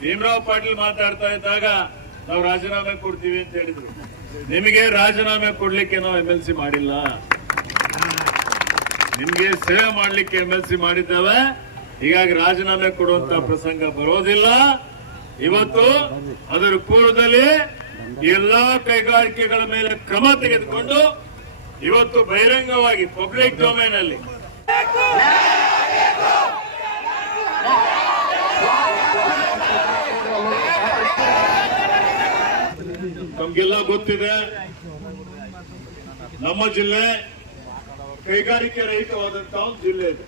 ಭೀಮರಾವ್ ಪಾಟೀಲ್ ಮಾತಾಡ್ತಾ ಇದ್ದಾಗ ನಾವು ರಾಜೀನಾಮೆ ಕೊಡ್ತೀವಿ ಅಂತ ಹೇಳಿದ್ರು. ನಿಮಗೆ ರಾಜೀನಾಮೆ ಕೊಡ್ಲಿಕ್ಕೆ ನಾವು MLC ಮಾಡಿಲ್ಲ, ನಿಮ್ಗೆ ಸೇವೆ ಮಾಡ್ಲಿಕ್ಕೆ MLC ಮಾಡಿದ್ದೇವೆ. ಹೀಗಾಗಿ ರಾಜೀನಾಮೆ ಕೊಡುವಂತ ಪ್ರಸಂಗ ಬರೋದಿಲ್ಲ. ಇವತ್ತು ಅದರ ಪೂರ್ವದಲ್ಲಿ ಎಲ್ಲಾ ಕೈಗಾರಿಕೆಗಳ ಮೇಲೆ ಕ್ರಮ ತೆಗೆದುಕೊಂಡು ಇವತ್ತು ಬಹಿರಂಗವಾಗಿ ಪಬ್ಲಿಕ್ ಡೊಮೇನ್ ಅಲ್ಲಿ ನಮ್ಗೆಲ್ಲ ಗೊತ್ತಿದೆ, ನಮ್ಮ ಜಿಲ್ಲೆ ಕೈಗಾರಿಕೆ ರಹಿತವಾದಂತಹ ಒಂದು ಜಿಲ್ಲೆ ಇದೆ.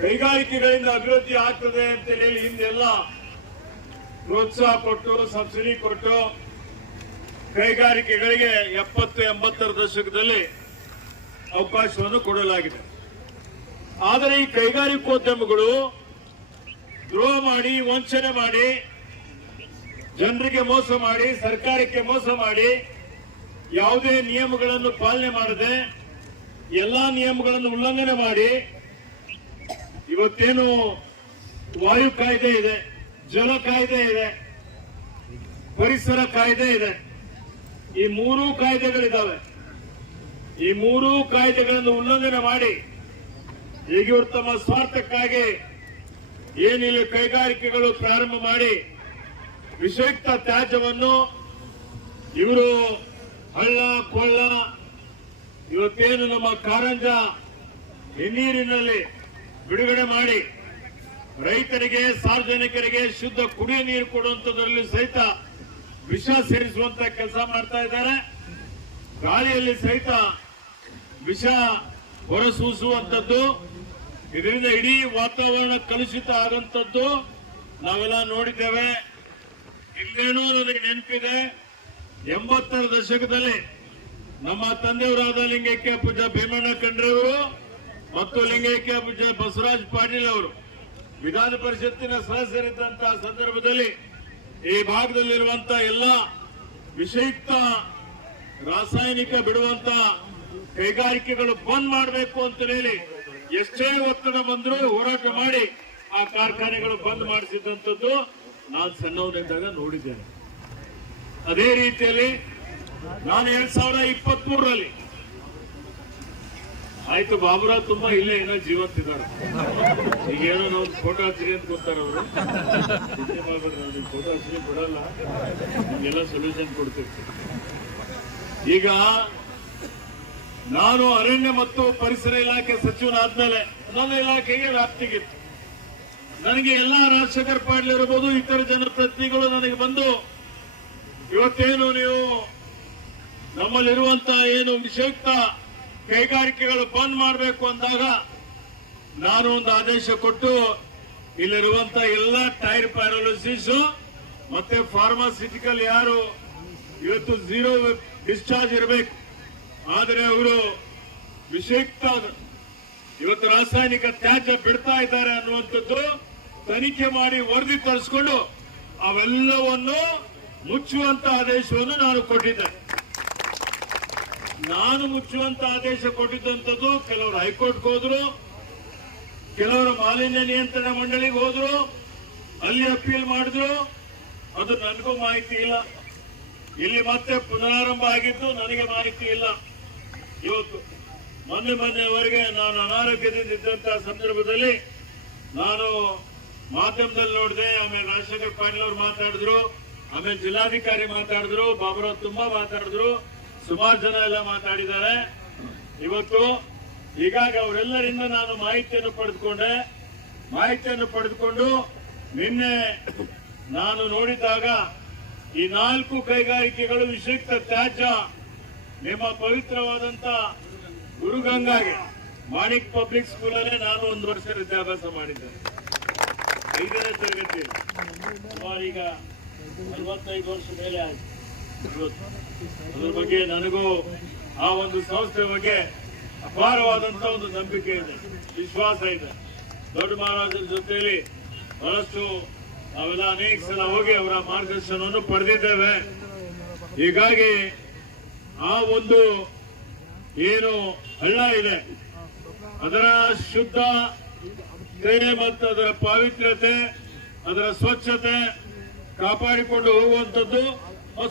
ಕೈಗಾರಿಕೆಗಳಿಂದ ಅಭಿವೃದ್ಧಿ ಆಗ್ತದೆ ಅಂತ ಹೇಳಿ ಹಿಂದೆಲ್ಲ ಪ್ರೋತ್ಸಾಹ ಕೊಟ್ಟು ಸಬ್ಸಿಡಿ ಕೊಟ್ಟು ಕೈಗಾರಿಕೆಗಳಿಗೆ 70-80ರ ದಶಕದಲ್ಲಿ ಅವಕಾಶವನ್ನು ಕೊಡಲಾಗಿದೆ. ಆದರೆ ಈ ಕೈಗಾರಿಕೋದ್ಯಮಗಳು ದ್ರೋಹ ಮಾಡಿ, ವಂಚನೆ ಮಾಡಿ, ಜನರಿಗೆ ಮೋಸ ಮಾಡಿ, ಸರ್ಕಾರಕ್ಕೆ ಮೋಸ ಮಾಡಿ, ಯಾವುದೇ ನಿಯಮಗಳನ್ನು ಪಾಲನೆ ಮಾಡದೆ ಎಲ್ಲಾ ನಿಯಮಗಳನ್ನು ಉಲ್ಲಂಘನೆ ಮಾಡಿ ಇವತ್ತೇನು ವಾಯು ಕಾಯ್ದೆ ಇದೆ, ಜಲ ಕಾಯ್ದೆ ಇದೆ, ಪರಿಸರ ಕಾಯ್ದೆ ಇದೆ, ಈ 3 ಕಾಯ್ದೆಗಳಿದ್ದಾವೆ. ಈ 3 ಕಾಯ್ದೆಗಳನ್ನು ಉಲ್ಲಂಘನೆ ಮಾಡಿ ಈಗ ಇವರು ತಮ್ಮ ಸ್ವಾರ್ಥಕ್ಕಾಗಿ ಏನಿಲ್ಲ ಕೈಗಾರಿಕೆಗಳು ಪ್ರಾರಂಭ ಮಾಡಿ ವಿಷಯುಕ್ತ ತ್ಯಾಜ್ಯವನ್ನು ಇವರು ಹಳ್ಳ ಕೊಳ್ಳ ಇವತ್ತೇನು ನಮ್ಮ ಕಾರಂಜ ಹಿನ್ನೀರಿನಲ್ಲಿ ಬಿಡುಗಡೆ ಮಾಡಿ ರೈತರಿಗೆ, ಸಾರ್ವಜನಿಕರಿಗೆ ಶುದ್ಧ ಕುಡಿಯುವ ನೀರು ಕೊಡುವಂತದ್ರಲ್ಲಿ ಸಹಿತ ವಿಷ ಸೇರಿಸುವಂತ ಕೆಲಸ ಮಾಡ್ತಾ ಇದ್ದಾರೆ. ಗಾಳಿಯಲ್ಲಿ ಸಹಿತ ವಿಷ ಹೊರಸೂಸುವಂತದ್ದು, ಇದರಿಂದ ಇಡೀ ವಾತಾವರಣ ಕಲುಷಿತ ಆಗುವಂತದ್ದು ನಾವೆಲ್ಲ ನೋಡಿದ್ದೇವೆ. ಇಲ್ಲೇನೂ ನನಗೆ ನೆನಪಿದೆ, 80ರ ದಶಕದಲ್ಲಿ ನಮ್ಮ ತಂದೆಯವರಾದ ಲಿಂಗೈಕ್ಯ ಪೂಜಾ ಭೀಮಣ್ಣ ಖಂಡ್ರೆಯವರು ಮತ್ತು ಲಿಂಗೈಕ್ಯ ಪೂಜಾ ಬಸವರಾಜ ಪಾಟೀಲ್ ಅವರು ವಿಧಾನ ಪರಿಷತ್ತಿನ ಸದಸ್ಯರಿದ್ದಂತಹ ಸಂದರ್ಭದಲ್ಲಿ ಈ ಭಾಗದಲ್ಲಿರುವಂತಹ ಎಲ್ಲ ವಿಷಯುಕ್ತ ರಾಸಾಯನಿಕ ಬಿಡುವಂತ ಕೈಗಾರಿಕೆಗಳು ಬಂದ್ ಮಾಡಬೇಕು ಅಂತ ಹೇಳಿ ಎಷ್ಟೇ ಒತ್ತಡ ಬಂದರೂ ಹೋರಾಟ ಮಾಡಿ ಆ ಕಾರ್ಖಾನೆಗಳು ಬಂದ್ ಮಾಡಿಸಿದಂಥದ್ದು ನಾನು ಸಣ್ಣವನಿದ್ದಾಗ ನೋಡಿದ್ದೇನೆ. ಅದೇ ರೀತಿಯಲ್ಲಿ ನಾನು 2023ರಲ್ಲಿ ಆಯ್ತು, ಬಾಬುರಾವ್ ತುಂಬಾ ಇಲ್ಲೇ ಏನೋ ಜೀವಂತಿದ್ದಾರೆ. ಈಗೇನೋ ನಾವು ಫೋಟೋ ಹಚ್ಚಿರಿ ಅಂತ ಗೊತ್ತಾರ ಅವರು, ಫೋಟೋ ಹಚ್ಚಿರಿ ಬಿಡಲ್ಲ, ನಿಮ್ಗೆಲ್ಲ ಸೊಲ್ಯೂಷನ್ ಕೊಡ್ತಿರ್ತೀವಿ. ಈಗ ನಾನು ಅರಣ್ಯ ಮತ್ತು ಪರಿಸರ ಇಲಾಖೆ ಸಚಿವನಾದ್ಮೇಲೆ ನನ್ನ ಇಲಾಖೆಗೆ ವ್ಯಾಪ್ತಿಗಿತ್ತು. ನನಗೆ ಎಲ್ಲಾ ರಾಜಶೇಖರ್ ಪಾಟೀಲ್ ಇರಬಹುದು, ಇತರ ಜನಪ್ರತಿನಿಧಿಗಳು ನನಗೆ ಬಂದು ಇವತ್ತೇನು ನೀವು ನಮ್ಮಲ್ಲಿರುವಂತಹ ಏನು ವಿಷಯುಕ್ತ ಕೈಗಾರಿಕೆಗಳು ಬಂದ್ ಮಾಡಬೇಕು ಅಂದಾಗ ನಾನು ಒಂದು ಆದೇಶ ಕೊಟ್ಟು ಇಲ್ಲಿರುವಂತಹ ಎಲ್ಲ ಟೈರ್ ಪ್ಯಾರಾಲಿಸಿಸ್ ಮತ್ತೆ ಫಾರ್ಮಾಸ್ಯೂಟಿಕಲ್ ಯಾರು ಇವತ್ತು 0 ಡಿಸ್ಚಾರ್ಜ್ ಇರಬೇಕು, ಆದರೆ ಅವರು ವಿಷಯುಕ್ತ ಇವತ್ತು ರಾಸಾಯನಿಕ ತ್ಯಾಜ್ಯ ಬಿಡ್ತಾ ಇದ್ದಾರೆ ಅನ್ನುವಂಥದ್ದು ತನಿಖೆ ಮಾಡಿ ವರದಿ ತರಿಸಿಕೊಂಡು ಅವೆಲ್ಲವನ್ನು ಮುಚ್ಚುವಂತ ಆದೇಶವನ್ನು ನಾನು ಕೊಟ್ಟಿದ್ದೆ. ನಾನು ಮುಚ್ಚುವಂತ ಆದೇಶ ಕೊಟ್ಟಿದ್ದಂಥದ್ದು ಕೆಲವರು ಹೈಕೋರ್ಟ್ಗೆ ಹೋದ್ರು, ಕೆಲವರು ಮಾಲಿನ್ಯ ನಿಯಂತ್ರಣ ಮಂಡಳಿಗೆ ಹೋದ್ರು, ಅಲ್ಲಿ ಅಪೀಲ್ ಮಾಡಿದ್ರು. ಅದು ನನಗೂ ಮಾಹಿತಿ ಇಲ್ಲ. ಇಲ್ಲಿ ಮತ್ತೆ ಪುನರಾರಂಭ ಆಗಿದ್ದು ನನಗೆ ಮಾಹಿತಿ ಇಲ್ಲ. ಇವತ್ತು ಮೊನ್ನೆವರೆಗೆ ನಾನು ಅನಾರೋಗ್ಯದಿಂದ ಇದ್ದಂತಹ ಸಂದರ್ಭದಲ್ಲಿ ನಾನು ಮಾಧ್ಯಮದಲ್ಲಿ ನೋಡಿದೆ. ಆಮೇಲೆ ರಾಜಶೇಖರ್ ಪಾಟೀಲ್ ಅವರು ಮಾತಾಡಿದ್ರು, ಆಮೇಲೆ ಜಿಲ್ಲಾಧಿಕಾರಿ ಮಾತಾಡಿದ್ರು, ಬಾಬುರಾವ್ ತುಂಬಾ ಮಾತಾಡಿದ್ರು, ಸುಮಾರು ಜನ ಎಲ್ಲ ಮಾತಾಡಿದ್ದಾರೆ. ಇವತ್ತು ಹೀಗಾಗಿ ಅವರೆಲ್ಲರಿಂದ ನಾನು ಮಾಹಿತಿಯನ್ನು ಪಡೆದುಕೊಂಡು ನಿನ್ನೆ ನಾನು ನೋಡಿದಾಗ ಈ 4 ಕೈಗಾರಿಕೆಗಳು ವಿಷಯುಕ್ತ ತ್ಯಾಜ್ಯ ನಿಮ್ಮ ಪವಿತ್ರವಾದಂತ ಗುರುಗಂಗಾಗೆ ಮಾಣಿಕ್ ಪಬ್ಲಿಕ್ ಸ್ಕೂಲಲ್ಲೇ ನಾನು 1 ವರ್ಷ ವಿದ್ಯಾಭ್ಯಾಸ ಮಾಡಿದ್ದೇನೆ, 5ನೇ ತರಗತಿ. ಸುಮಾರು ಈಗ 45 ವರ್ಷ ಮೇಲೆ ಆಯ್ತು. ಅದ್ರ ಬಗ್ಗೆ ನನಗೂ ಆ ಒಂದು ಸಂಸ್ಥೆ ಬಗ್ಗೆ ಅಪಾರವಾದಂತ ಒಂದು ನಂಬಿಕೆ ಇದೆ, ವಿಶ್ವಾಸ ಇದೆ. ದೊಡ್ಡ ಮಹಾರಾಜರ ಜೊತೆಯಲ್ಲಿ ಬಹಳಷ್ಟು ನಾವೆಲ್ಲ ಅನೇಕ ಸಲ ಹೋಗಿ ಅವರ ಮಾರ್ಗದರ್ಶನವನ್ನು ಪಡೆದಿದ್ದೇವೆ. ಹೀಗಾಗಿ ಆ ಒಂದು ಏನು ಹಳ್ಳ ಇದೆ ಅದರ ಶುದ್ಧತೆ ಮತ್ತು ಅದರ ಪಾವಿತ್ರ್ಯತೆ ಅದರ ಸ್ವಚ್ಛತೆ ಕಾಪಾಡಿಕೊಂಡು ಹೋಗುವಂಥದ್ದು.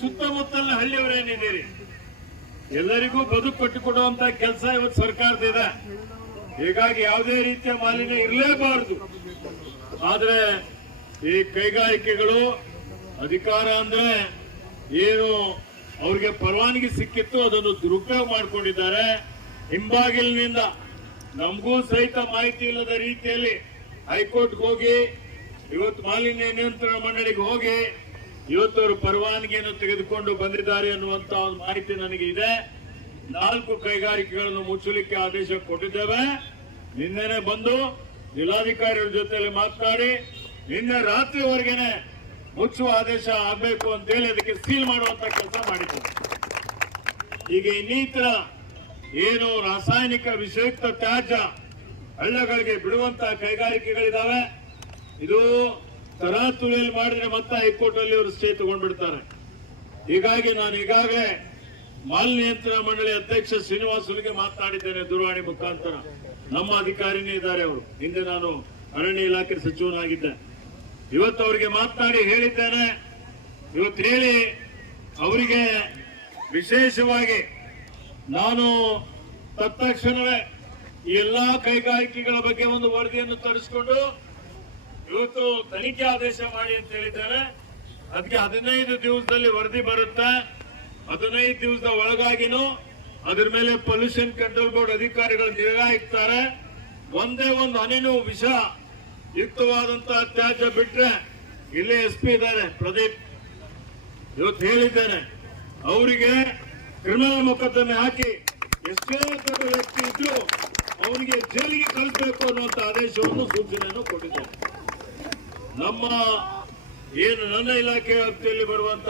ಸುತ್ತಮುತ್ತಲಿನ ಹಳ್ಳಿಯವರೇನಿದ್ದೀರಿ ಎಲ್ಲರಿಗೂ ಬದುಕು ಕಟ್ಟಿಕೊಡುವಂತ ಕೆಲಸ ಇವತ್ತು ಸರ್ಕಾರದಿದೆ. ಹೀಗಾಗಿ ಯಾವುದೇ ರೀತಿಯ ಮಾಲಿನ್ಯ ಇರಲೇಬಾರದು. ಆದ್ರೆ ಈ ಕೈಗಾರಿಕೆಗಳು ಅಧಿಕಾರ ಅಂದ್ರೆ ಏನು ಅವ್ರಿಗೆ ಪರವಾನಗಿ ಸಿಕ್ಕಿತ್ತು ಅದನ್ನು ದುರುಪಯೋಗ ಮಾಡಿಕೊಂಡಿದ್ದಾರೆ. ಹಿಂಬಾಗಿಲಿನಿಂದ ನಮಗೂ ಸಹಿತ ಮಾಹಿತಿ ಇಲ್ಲದ ರೀತಿಯಲ್ಲಿ ಹೈಕೋರ್ಟ್ಗೆ ಹೋಗಿ ಇವತ್ತು ಮಾಲಿನ್ಯ ನಿಯಂತ್ರಣ ಮಂಡಳಿಗೆ ಹೋಗಿ ಇವತ್ತು ಅವರು ಪರವಾನಗಿಯನ್ನು ತೆಗೆದುಕೊಂಡು ಬಂದಿದ್ದಾರೆ ಅನ್ನುವಂತ ಒಂದು ಮಾಹಿತಿ ನನಗೆ ಇದೆ. 4 ಕೈಗಾರಿಕೆಗಳನ್ನು ಮುಚ್ಚಲಿಕ್ಕೆ ಆದೇಶ ಕೊಟ್ಟಿದ್ದೇವೆ. ನಿನ್ನೆನೆ ಬಂದು ಜಿಲ್ಲಾಧಿಕಾರಿಗಳ ಜೊತೆಯಲ್ಲಿ ಮಾತನಾಡಿ ನಿನ್ನೆ ರಾತ್ರಿವರೆಗೆನೆ ಮುಚ್ಚುವ ಆದೇಶ ಆಗಬೇಕು ಅಂತೇಳಿ ಅದಕ್ಕೆ ಸೀಲ್ ಮಾಡುವಂತ ಕೆಲಸ ಮಾಡಿದ್ದೇವೆ. ಈಗ ಇನ್ನಿತರ ಏನು ರಾಸಾಯನಿಕ ವಿಷಯುಕ್ತ ತ್ಯಾಜ್ಯ ಹಳ್ಳಗಳಿಗೆ ಬಿಡುವಂತ ಕೈಗಾರಿಕೆಗಳಿದಾವೆ. ಇದು ತರಾತುರಿಯಲ್ಲಿ ಮಾಡಿದ್ರೆ ಮತ್ತೆ ಹೈಕೋರ್ಟ್ ಅಲ್ಲಿ ಅವರು ಸ್ಟೇ ತಗೊಂಡ್ಬಿಡ್ತಾರೆ. ಹೀಗಾಗಿ ನಾನು ಈಗಾಗಲೇ ಮಾಲಿನ್ಯ ನಿಯಂತ್ರಣ ಮಂಡಳಿ ಅಧ್ಯಕ್ಷ ಶ್ರೀನಿವಾಸುಲಿಗೆ ಮಾತನಾಡಿದ್ದೇನೆ ದೂರವಾಣಿ ಮುಖಾಂತರ. ನಮ್ಮ ಅಧಿಕಾರಿನೇ ಇದ್ದಾರೆ ಅವರು. ಹಿಂದೆ ನಾನು ಅರಣ್ಯ ಇಲಾಖೆ ಸಚಿವನಾಗಿದ್ದೆ. ಇವತ್ತು ಅವರಿಗೆ ಮಾತನಾಡಿ ಹೇಳಿದ್ದೇನೆ. ಇವತ್ತು ಹೇಳಿ ಅವರಿಗೆ ವಿಶೇಷವಾಗಿ ನಾನು ತತ್ಕ್ಷಣವೇ ಈ ಎಲ್ಲಾ ಕೈಗಾರಿಕೆಗಳ ಬಗ್ಗೆ ಒಂದು ವರದಿಯನ್ನು ತರಿಸಿಕೊಂಡು ಇವತ್ತು ತನಿಖೆ ಆದೇಶ ಮಾಡಿ ಅಂತ ಹೇಳಿದ್ದಾರೆ. ಅದಕ್ಕೆ 15 ದಿವಸದಲ್ಲಿ ವರದಿ ಬರುತ್ತೆ. 15 ದಿವಸದ ಒಳಗಾಗಿನೂ ಅದ್ರ ಮೇಲೆ ಪೊಲ್ಯೂಷನ್ ಕಂಟ್ರೋಲ್ ಬೋರ್ಡ್ ಅಧಿಕಾರಿಗಳು ನಿಗಾ ಇಡ್ತಾರೆ. ಒಂದೇ ಒಂದು ಹನಿನೂ ವಿಷ ಯುಕ್ತವಾದಂತಹ ತ್ಯಾಜ್ಯ ಬಿಟ್ರೆ ಇಲ್ಲೇ SP ಇದ್ದಾರೆ ಪ್ರದೀಪ್, ಇವತ್ತು ಹೇಳಿದ್ದೇನೆ ಅವರಿಗೆ ಕ್ರಿಮಿನಲ್ ಮೊಕದ್ದಮೆ ಹಾಕಿ ಎಷ್ಟೇ ದೊಡ್ಡ ವ್ಯಕ್ತಿ ಇದ್ರು ಅವನಿಗೆ ಜೈಲಿಗೆ ಕಳಿಸಬೇಕು ಅನ್ನುವಂತ ಆದೇಶವನ್ನು ಸೂಚನೆಯನ್ನು ಕೊಟ್ಟಿದ್ದಾರೆ. ನಮ್ಮ ಏನು ನನ್ನ ಇಲಾಖೆ ವ್ಯಾಪ್ತಿಯಲ್ಲಿ ಬರುವಂತ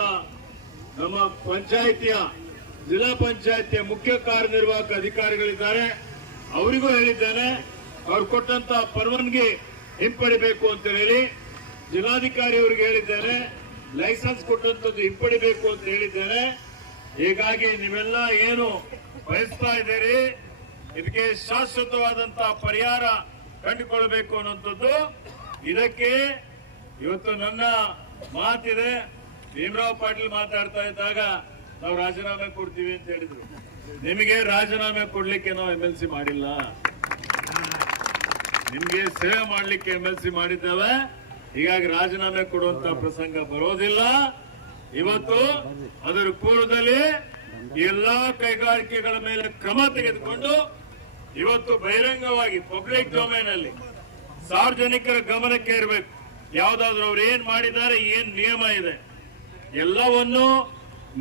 ನಮ್ಮ ಪಂಚಾಯಿತಿಯ ಜಿಲ್ಲಾ ಪಂಚಾಯಿತಿಯ ಮುಖ್ಯ ಕಾರ್ಯನಿರ್ವಾಹಕ ಅಧಿಕಾರಿಗಳಿದ್ದಾರೆ. ಅವರಿಗೂ ಹೇಳಿದ್ದೇನೆ ಅವ್ರು ಕೊಟ್ಟಂತ ಪರವಾನಗಿ ಹಿಂಪಡಿಬೇಕು ಅಂತ ಹೇಳಿ. ಜಿಲ್ಲಾಧಿಕಾರಿ ಅವರಿಗೆ ಹೇಳಿದ್ದೇನೆ ಲೈಸೆನ್ಸ್ ಕೊಟ್ಟಂತದ್ದು ಹಿಂಪಡಿಬೇಕು ಅಂತ ಹೇಳಿದ್ದೇನೆ. ಹೀಗಾಗಿ ನೀವೆಲ್ಲ ಏನು ಬಯಸ್ತಾ ಇದ್ದೀರಿ ಇದಕ್ಕೆ ಶಾಶ್ವತವಾದಂತಹ ಪರಿಹಾರ ಕಂಡುಕೊಳ್ಳಬೇಕು ಅನ್ನುವಂಥದ್ದು. ಇದಕ್ಕೆ ಇವತ್ತು ನನ್ನ ಮಾತಿದೆ. ಭೀಮರಾವ್ ಪಾಟೀಲ್ ಮಾತಾಡ್ತಾ ಇದ್ದಾಗ ನಾವು ರಾಜೀನಾಮೆ ಕೊಡ್ತೀವಿ ಅಂತ ಹೇಳಿದ್ರು. ನಿಮಗೆ ರಾಜೀನಾಮೆ ಕೊಡ್ಲಿಕ್ಕೆ ನಾವು MLC ಮಾಡಿಲ್ಲ, ನಿಮ್ಗೆ ಸೇವೆ ಮಾಡ್ಲಿಕ್ಕೆ MLC ಮಾಡಿದ್ದೇವೆ. ಹೀಗಾಗಿ ರಾಜೀನಾಮೆ ಕೊಡುವಂತ ಪ್ರಸಂಗ ಬರೋದಿಲ್ಲ. ಇವತ್ತು ಅದರ ಪೂರ್ವದಲ್ಲಿ ಎಲ್ಲಾ ಕೈಗಾರಿಕೆಗಳ ಮೇಲೆ ಕ್ರಮ ತೆಗೆದುಕೊಂಡು ಇವತ್ತು ಬಹಿರಂಗವಾಗಿ ಪಬ್ಲಿಕ್ ಡೊಮೇನ್ ಅಲ್ಲಿ ಸಾರ್ವಜನಿಕರ ಗಮನಕ್ಕೆ ಇರಬೇಕು. ಯಾವ್ದಾದ್ರು ಅವ್ರು ಏನ್ ಮಾಡಿದ್ದಾರೆ, ಏನ್ ನಿಯಮ ಇದೆ ಎಲ್ಲವನ್ನು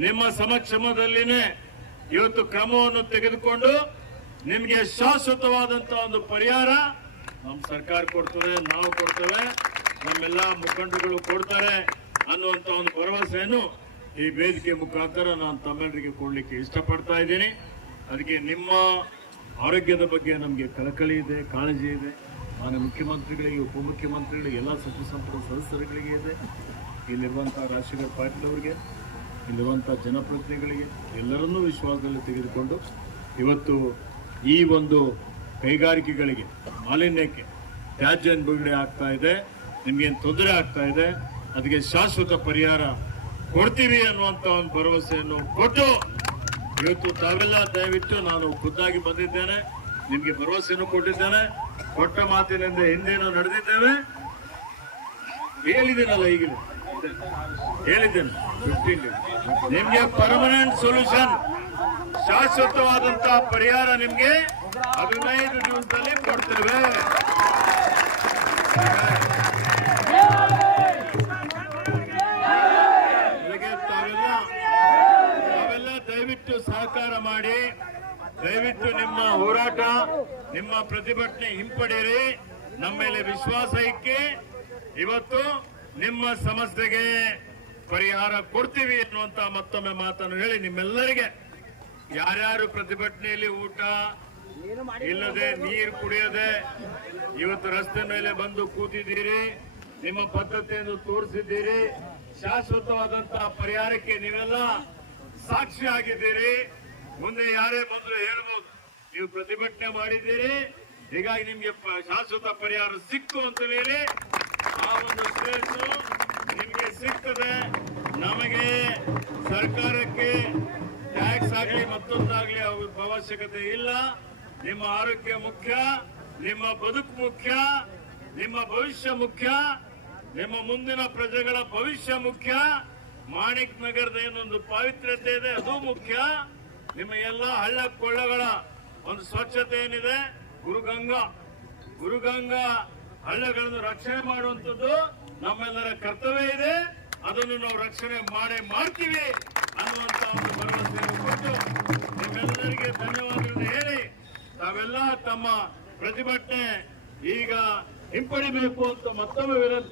ನಿಮ್ಮ ಸಮಕ್ಷಮದಲ್ಲಿನೇ ಇವತ್ತು ಕ್ರಮವನ್ನು ತೆಗೆದುಕೊಂಡು ನಿಮ್ಗೆ ಶಾಶ್ವತವಾದಂತಹ ಒಂದು ಪರಿಹಾರ ನಮ್ಮ ಸರ್ಕಾರ ಕೊಡ್ತದೆ, ನಾವು ಕೊಡ್ತೇವೆ, ನಮ್ಮೆಲ್ಲ ಮುಖಂಡರುಗಳು ಕೊಡ್ತಾರೆ ಅನ್ನುವಂತ ಒಂದು ಭರವಸೆಯನ್ನು ಈ ವೇದಿಕೆ ಮುಖಾಂತರ ನಾನು ತಮ್ಮೆಲ್ಲರಿಗೆ ಕೊಡ್ಲಿಕ್ಕೆ ಇಷ್ಟಪಡ್ತಾ ಇದ್ದೀನಿ. ಅದಕ್ಕೆ ನಿಮ್ಮ ಆರೋಗ್ಯದ ಬಗ್ಗೆ ನಮಗೆ ಕಳಕಳಿ ಇದೆ, ಕಾಳಜಿ ಇದೆ. ಮಾನ್ಯ ಮುಖ್ಯಮಂತ್ರಿಗಳಿಗೆ, ಉಪಮುಖ್ಯಮಂತ್ರಿಗಳಿಗೆ, ಎಲ್ಲ ಸಚಿವ ಸಂಪುಟ ಸದಸ್ಯರುಗಳಿಗೆ ಇದೆ. ಇಲ್ಲಿರುವಂಥ ರಾಜಶೇಖರ್ ಪಾಟೀಲ್ ಅವರಿಗೆ, ಇಲ್ಲಿರುವಂಥ ಜನಪ್ರತಿನಿಧಿಗಳಿಗೆ ಎಲ್ಲರನ್ನೂ ವಿಶ್ವಾಸದಲ್ಲಿ ತೆಗೆದುಕೊಂಡು ಇವತ್ತು ಈ ಒಂದು ಕೈಗಾರಿಕೆಗಳಿಗೆ ಮಾಲಿನ್ಯಕ್ಕೆ ತ್ಯಾಜ್ಯ ಬಿಡುಗಡೆ ಆಗ್ತಾ ಇದೆ, ನಿಮ್ಗೇನು ತೊಂದರೆ ಆಗ್ತಾ ಇದೆ, ಅದಕ್ಕೆ ಶಾಶ್ವತ ಪರಿಹಾರ ಕೊಡ್ತೀವಿ ಅನ್ನುವಂಥ ಒಂದು ಭರವಸೆಯನ್ನು ಕೊಟ್ಟು ಇವತ್ತು ತಾವೆಲ್ಲ ದಯವಿಟ್ಟು ನಾನು ಖುದ್ದಾಗಿ ಬಂದಿದ್ದೇನೆ, ನಿಮ್ಗೆ ಭರವಸೆಯನ್ನು ಕೊಟ್ಟಿದ್ದೇನೆ. ಕೊಟ್ಟ ಮಾತಿನಿಂದ ಹಿಂದೇನೋ ನಡೆದಿದ್ದೇವೆ. ಹೇಳಿದ್ದೇನಲ್ಲ ಈಗಲೂ ಹೇಳಿದ್ದೇನೆ 15 ನಿಮ್ಗೆ ಪರ್ಮನೆಂಟ್ ಸೊಲ್ಯೂಷನ್, ಶಾಶ್ವತವಾದಂತಹ ಪರಿಹಾರ ನಿಮ್ಗೆ 15 ದಿವಸದಲ್ಲಿ ಕೊಡ್ತೇವೆ. ತಾವೆಲ್ಲ ದಯವಿಟ್ಟು ಸಹಕಾರ ಮಾಡಿ, ದಯವಿಟ್ಟು ನಿಮ್ಮ ಹೋರಾಟ, ನಿಮ್ಮ ಪ್ರತಿಭಟನೆ ಹಿಂಪಡೆಯಿರಿ, ನಮ್ಮ ಮೇಲೆ ವಿಶ್ವಾಸ ಇಕ್ಕಿ ಇವತ್ತು ನಿಮ್ಮ ಸಮಸ್ಯೆಗೆ ಪರಿಹಾರ ಕೊಡ್ತೀವಿ ಅನ್ನುವಂತ ಮತ್ತೊಮ್ಮೆ ಮಾತನ್ನು ಹೇಳಿ ನಿಮ್ಮೆಲ್ಲರಿಗೆ ಯಾರ್ಯಾರು ಪ್ರತಿಭಟನೆಯಲ್ಲಿ ಊಟ ಇಲ್ಲದೆ ನೀರು ಕುಡಿಯದೆ ಇವತ್ತು ರಸ್ತೆ ಮೇಲೆ ಬಂದು ಕೂತಿದ್ದೀರಿ, ನಿಮ್ಮ ಬದ್ಧತೆಯನ್ನು ತೋರಿಸಿದ್ದೀರಿ, ಶಾಶ್ವತವಾದಂತಹ ಪರಿಹಾರಕ್ಕೆ ನೀವೆಲ್ಲ ಸಾಕ್ಷಿ ಆಗಿದ್ದೀರಿ. ಮುಂದೆ ಯಾರೇ ಬಂದ್ರು ಹೇಳ್ಬೋದು ನೀವು ಪ್ರತಿಭಟನೆ ಮಾಡಿದ್ದೀರಿ, ಹೀಗಾಗಿ ನಿಮ್ಗೆ ಶಾಶ್ವತ ಪರಿಹಾರ ಸಿಕ್ತು ಅಂತ ಹೇಳಿ ಆ ಒಂದು ಸರ್ವಿಸು ನಿಮಗೆ ಸಿಗ್ತದೆ. ನಮಗೆ ಸರ್ಕಾರಕ್ಕೆ ಟ್ಯಾಕ್ಸ್ ಆಗಲಿ ಮತ್ತೊಂದಾಗ್ಲಿ ಅವಶ್ಯಕತೆ ಇಲ್ಲ. ನಿಮ್ಮ ಆರೋಗ್ಯ ಮುಖ್ಯ, ನಿಮ್ಮ ಬದುಕು ಮುಖ್ಯ, ನಿಮ್ಮ ಭವಿಷ್ಯ ಮುಖ್ಯ, ನಿಮ್ಮ ಮುಂದಿನ ಪ್ರಜೆಗಳ ಭವಿಷ್ಯ ಮುಖ್ಯ. ಮಾಣಿಕ್ ನಗರದ ಏನೊಂದು ಪಾವಿತ್ರ್ಯತೆ ಇದೆ ಅದು ಮುಖ್ಯ. ನಿಮ್ಮ ಎಲ್ಲ ಹಳ್ಳ ಕೊಳ್ಳಗಳ ಒಂದು ಸ್ವಚ್ಛತೆ ಏನಿದೆ, ಗುರುಗಂಗಾ ಹಳ್ಳಗಳನ್ನು ರಕ್ಷಣೆ ಮಾಡುವಂಥದ್ದು ನಮ್ಮೆಲ್ಲರ ಕರ್ತವ್ಯ ಇದೆ. ಅದನ್ನು ನಾವು ರಕ್ಷಣೆ ಮಾಡ್ತೀವಿ ಅನ್ನುವಂತ ಒಂದು ಭರವಸೆಯನ್ನು ಕೊಟ್ಟು ನಿಮ್ಮೆಲ್ಲರಿಗೆ ಧನ್ಯವಾದಗಳನ್ನು ಹೇಳಿ ತಾವೆಲ್ಲ ತಮ್ಮ ಪ್ರತಿಭಟನೆ ಈಗ ಹಿಂಪಡಿಬೇಕು ಅಂತ ಮತ್ತೊಮ್ಮೆ ವಿನಂತಿ.